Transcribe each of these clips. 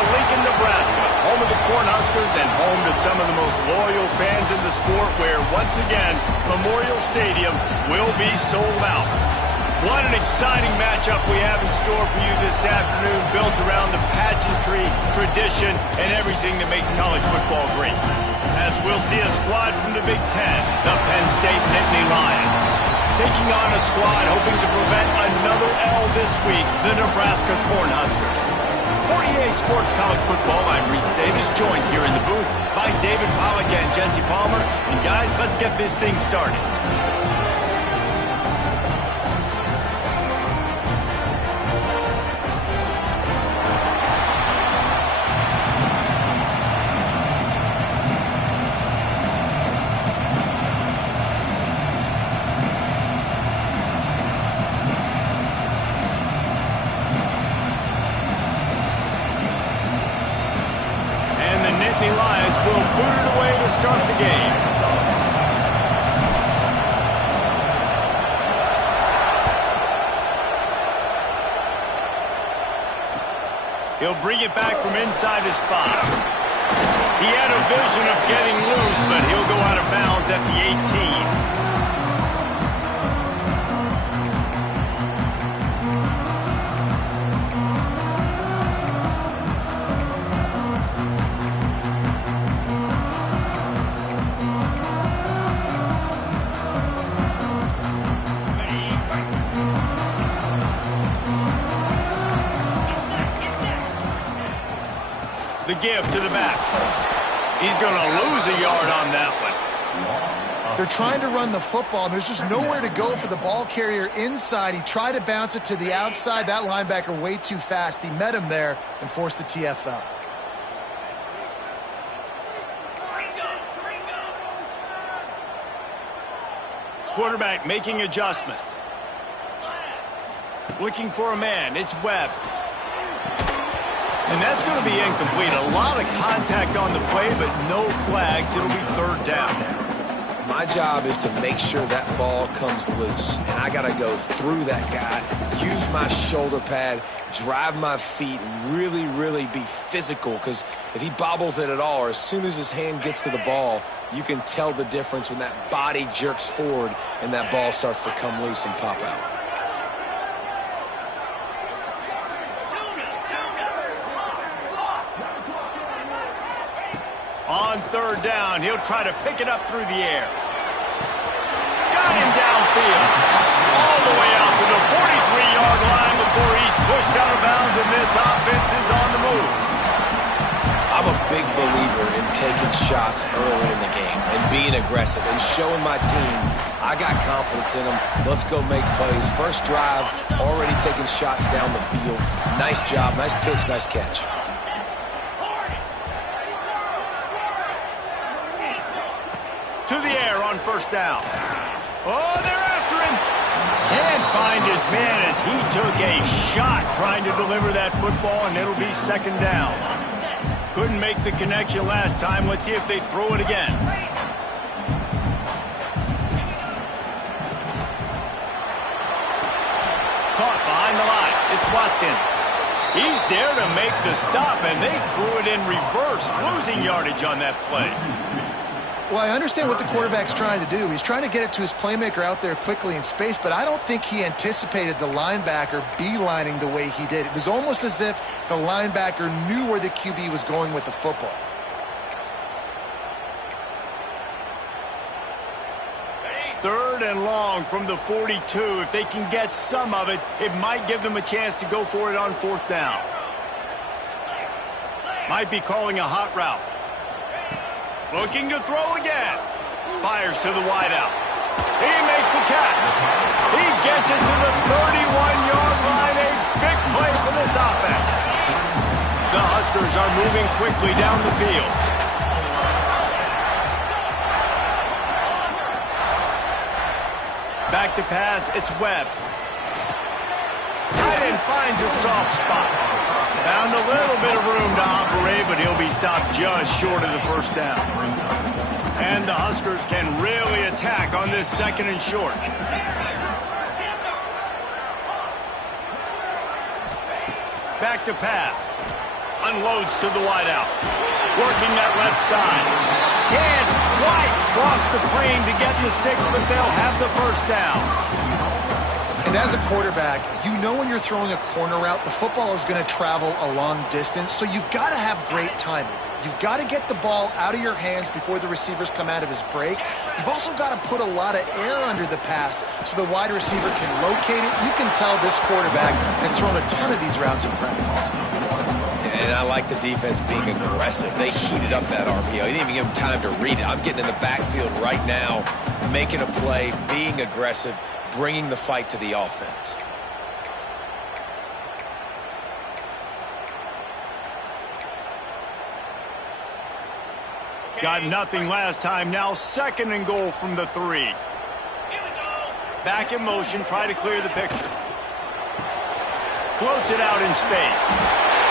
to Lincoln, Nebraska, home of the Cornhuskers and home to some of the most loyal fans in the sport, where, once again, Memorial Stadium will be sold out. What an exciting matchup we have in store for you this afternoon, built around the pageantry, tradition, and everything that makes college football great. As we'll see a squad from the Big Ten, the Penn State Nittany Lions, taking on a squad hoping to prevent another L this week, the Nebraska Cornhuskers. 48 Sports College Football, I'm Reese Davis, joined here in the booth by David Pollack and Jesse Palmer. And guys, let's get this thing started. Will boot it away to start the game. He'll bring it back from inside his 5. He had a vision of getting loose, but he'll go out of bounds at the 18. The give to the back. He's going to lose a yard on that one. They're trying to run the football, and there's just nowhere to go for the ball carrier inside. He tried to bounce it to the outside. That linebacker way too fast. He met him there and forced the TFL. Quarterback making adjustments. Looking for a man. It's Webb. And that's going to be incomplete. A lot of contact on the play, but no flags. It'll be third down. My job is to make sure that ball comes loose. And I got to go through that guy, use my shoulder pad, drive my feet, and really, really be physical. Because if he bobbles it at all, or as soon as his hand gets to the ball, you can tell the difference when that body jerks forward and that ball starts to come loose and pop out. On third down, he'll try to pick it up through the air. Got him downfield. All the way out to the 43-yard line before he's pushed out of bounds, and this offense is on the move. I'm a big believer in taking shots early in the game and being aggressive and showing my team I got confidence in them. Let's go make plays. First drive, already taking shots down the field. Nice job, nice pitch, nice catch. To the air on first down. Oh, they're after him. Can't find his man as he took a shot trying to deliver that football, and it'll be second down. Couldn't make the connection last time. Let's see if they throw it again. Caught behind the line. It's Watkins. He's there to make the stop, and they threw it in reverse, losing yardage on that play. Well, I understand what the quarterback's trying to do. He's trying to get it to his playmaker out there quickly in space, but I don't think he anticipated the linebacker beelining the way he did. It was almost as if the linebacker knew where the QB was going with the football. Third and long from the 42. If they can get some of it, it might give them a chance to go for it on fourth down. Might be calling a hot route. Looking to throw again. Fires to the wideout. He makes the catch. He gets it to the 31-yard line. A big play for this offense. The Huskers are moving quickly down the field. Back to pass. It's Webb. Tight end finds a soft spot. Found a little bit of room to operate, but he'll be stopped just short of the first down. And the Huskers can really attack on this second and short. Back to pass. Unloads to the wideout. Working that left side. Can't quite cross the plane to get the 6, but they'll have the first down. And as a quarterback, you know when you're throwing a corner route, the football is going to travel a long distance, so you've got to have great timing. You've got to get the ball out of your hands before the receivers come out of his break. You've also got to put a lot of air under the pass so the wide receiver can locate it. You can tell this quarterback has thrown a ton of these routes in practice. And I like the defense being aggressive. They heated up that RPO. He didn't even give him time to read it. I'm getting in the backfield right now, making a play, being aggressive, bringing the fight to the offense. Got nothing last time. Now 2nd and goal from the 3. Back in motion. Try to clear the picture. Floats it out in space.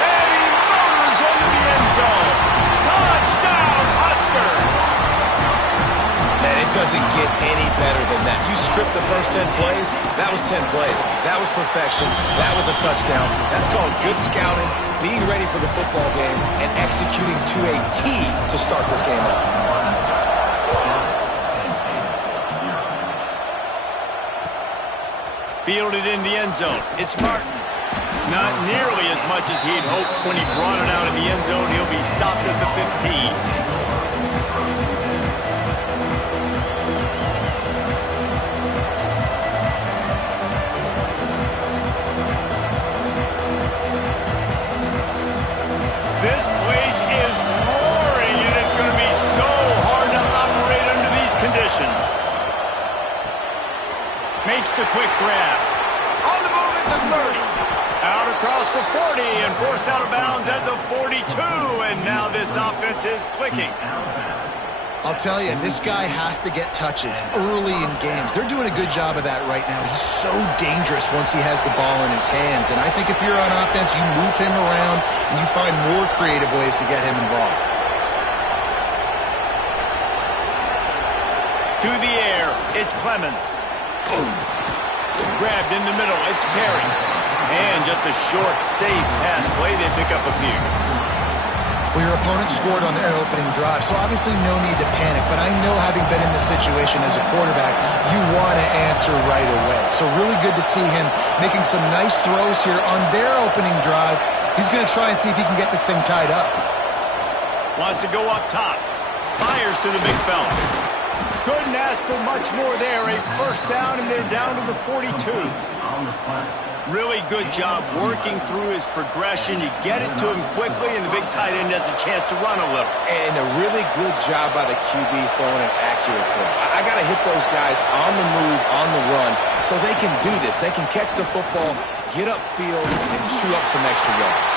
And he motors into the end zone. Touchdown, Husker! Man, it doesn't get any better than that. You script the first 10 plays, that was 10 plays. That was perfection. That was a touchdown. That's called good scouting, being ready for the football game, and executing to a T to start this game off. Fielded in the end zone. It's Martin. Not nearly as much as he'd hoped when he brought it out of the end zone. He'll be stopped at the 15. This place is roaring, and it's going to be so hard to operate under these conditions. Makes the quick grab. On the move at the 30. Out across the 40 and forced out of bounds at the 42. And now this offense is clicking. I'll tell you, this guy has to get touches early in games. They're doing a good job of that right now. He's so dangerous once he has the ball in his hands. And I think if you're on offense, you move him around and you find more creative ways to get him involved. To the air, it's Clemens. Boom. Grabbed in the middle, it's Perry. And just a short, safe pass play, they pick up a few. Well, your opponent scored on their opening drive, so obviously no need to panic. But I know, having been in this situation as a quarterback, you want to answer right away. So really good to see him making some nice throws here on their opening drive. He's going to try and see if he can get this thing tied up. Wants to go up top. Fires to the big fella. Couldn't ask for much more there. A first down, and they're down to the 42. Really good job working through his progression. You get it to him quickly, and the big tight end has a chance to run a little. And a really good job by the QB throwing an accurate throw. I got to hit those guys on the move, on the run, so they can do this. They can catch the football, get upfield, and chew up some extra yards.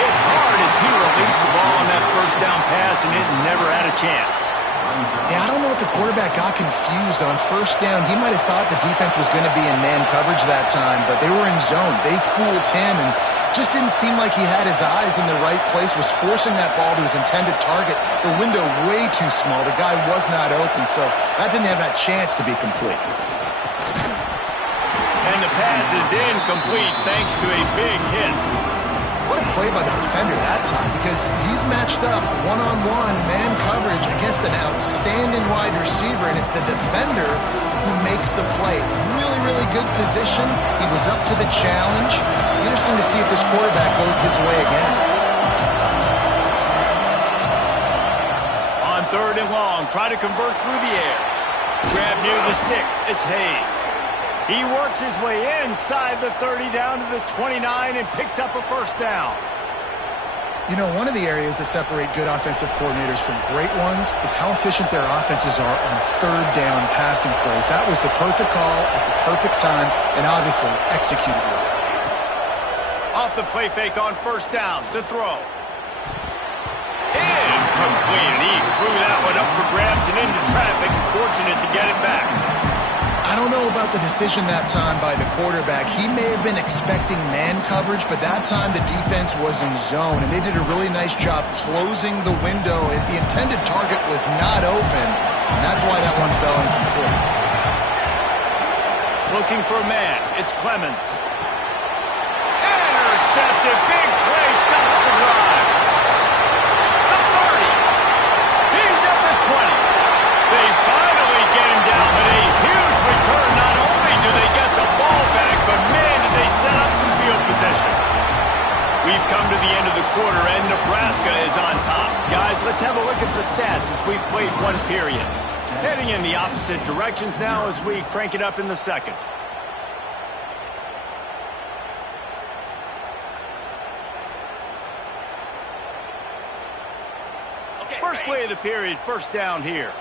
Hit hard as he released the ball on that first down pass, and it never had a chance. Yeah, I don't know if the quarterback got confused on first down. He might have thought the defense was going to be in man coverage that time, but they were in zone. They fooled him and just didn't seem like he had his eyes in the right place, was forcing that ball to his intended target. The window way too small. The guy was not open, so that didn't have that chance to be complete. And the pass is incomplete thanks to a big hit. What a play by the defender that time, because he's matched up one-on-one man coverage against an outstanding wide receiver, and it's the defender who makes the play. Really, really good position. He was up to the challenge. Interesting to see if this quarterback goes his way again. On 3rd and long, try to convert through the air. Grab near the sticks. It's Hayes. He works his way inside the 30 down to the 29 and picks up a first down. You know, one of the areas that separate good offensive coordinators from great ones is how efficient their offenses are on 3rd down passing plays. That was the perfect call at the perfect time and obviously executed well. Off the play fake on first down, the throw. Incomplete. He threw that one up for grabs and into traffic. Fortunate to get it back. I don't know about the decision that time by the quarterback. He may have been expecting man coverage, but that time the defense was in zone, and they did a really nice job closing the window. The intended target was not open, and that's why that one fell incomplete. Looking for a man. It's Clemens. Intercepted. Big play. Stops the drive. We've come to the end of the quarter, and Nebraska is on top. Guys, let's have a look at the stats as we've played one period. Heading in the opposite directions now as we crank it up in the second. First play of the period, first down here.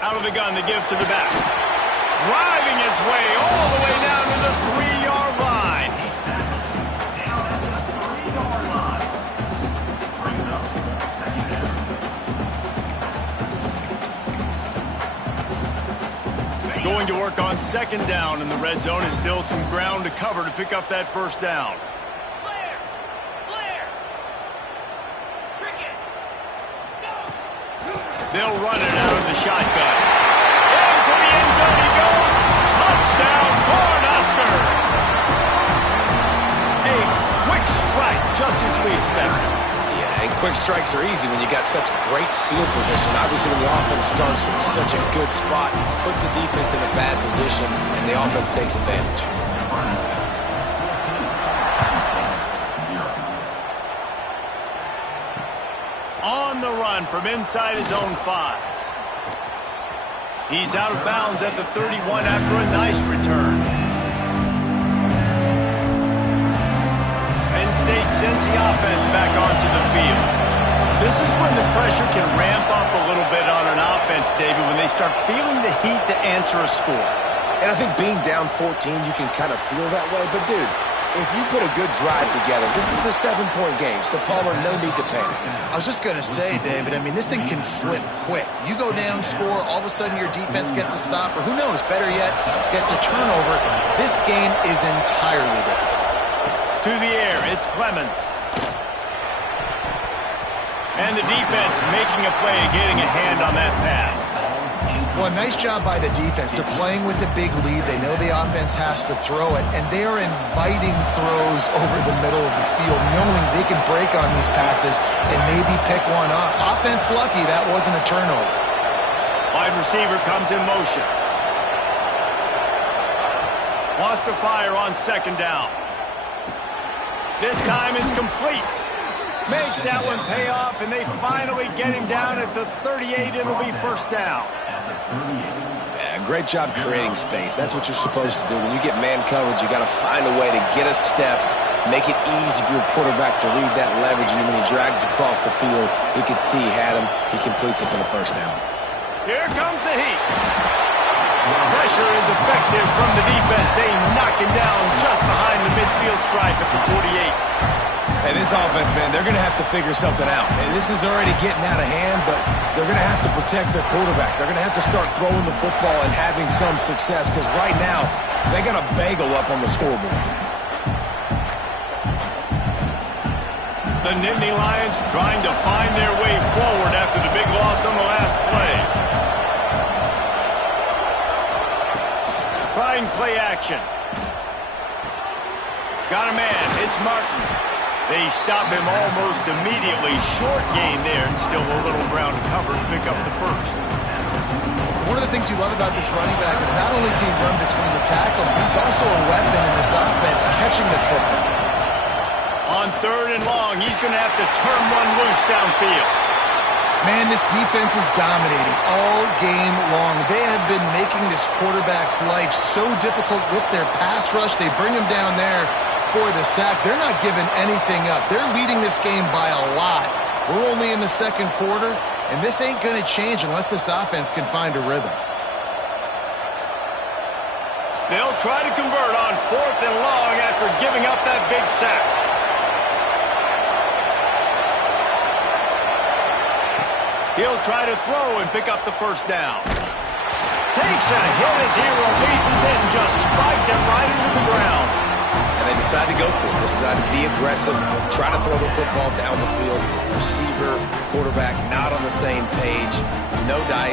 Out of the gun to give to the back. Driving his way all the way down to the 3-yard line. Going to work on second down in the red zone. Is still some ground to cover to pick up that first down. They'll run it out of the shotgun. Into the end zone he goes. Touchdown, Cornhuskers. A quick strike, just as we expected. Yeah, and quick strikes are easy when you got such great field position. Obviously, when the offense starts in such a good spot, puts the defense in a bad position, and the offense takes advantage. On the run from inside his own 5. He's out of bounds at the 31 after a nice return. Penn State sends the offense back onto the field. This is when the pressure can ramp up a little bit on an offense, David, when they start feeling the heat to answer a score. And I think being down 14, you can kind of feel that way. But, dude, if you put a good drive together, this is a 7-point game, so Palmer, no need to panic. I was just going to say, David, I mean, this thing can flip quick. You go down, score, all of a sudden your defense gets a stop, or who knows, better yet, gets a turnover. This game is entirely different. To the air, it's Clemens. And the defense making a play, getting a hand on that pass. Well, nice job by the defense. They're playing with a big lead. They know the offense has to throw it, and they are inviting throws over the middle of the field, knowing they can break on these passes and maybe pick one off. Offense lucky that wasn't a turnover. Wide receiver comes in motion. Wants to fire on second down. This time it's complete. Makes that one pay off, and they finally get him down at the 38. It'll be first down. Yeah, great job creating space. That's what you're supposed to do. When you get man coverage, you got to find a way to get a step, make it easy for your quarterback to read that leverage, and when he drags across the field, he can see he had him. He completes it for the first down. Here comes the heat. Pressure is effective from the defense. They knock him down just behind the midfield stripe at the 48. And this offense, man, they're going to have to figure something out. And this is already getting out of hand, but they're going to have to protect their quarterback. They're going to have to start throwing the football and having some success, because right now they got a bagel up on the scoreboard. The Nittany Lions trying to find their way forward after the big loss on the last play. Trying play action. Got a man. It's Martin. They stop him almost immediately. Short gain there, and still a little ground to cover to pick up the first. One of the things you love about this running back is not only can he run between the tackles, but he's also a weapon in this offense, catching the football. On third and long, he's going to have to turn one loose downfield. Man, this defense is dominating all game long. They have been making this quarterback's life so difficult with their pass rush. They bring him down there for the sack. They're not giving anything up. They're leading this game by a lot. We're only in the second quarter, and this ain't going to change unless this offense can find a rhythm. They'll try to convert on fourth and long after giving up that big sack. He'll try to throw and pick up the first down. Takes a hit as he releases it and just spiked it right into the ground. And they decide to go for it. They decide to be aggressive, try to throw the football down the field. Receiver, quarterback, not on the same page. No dice.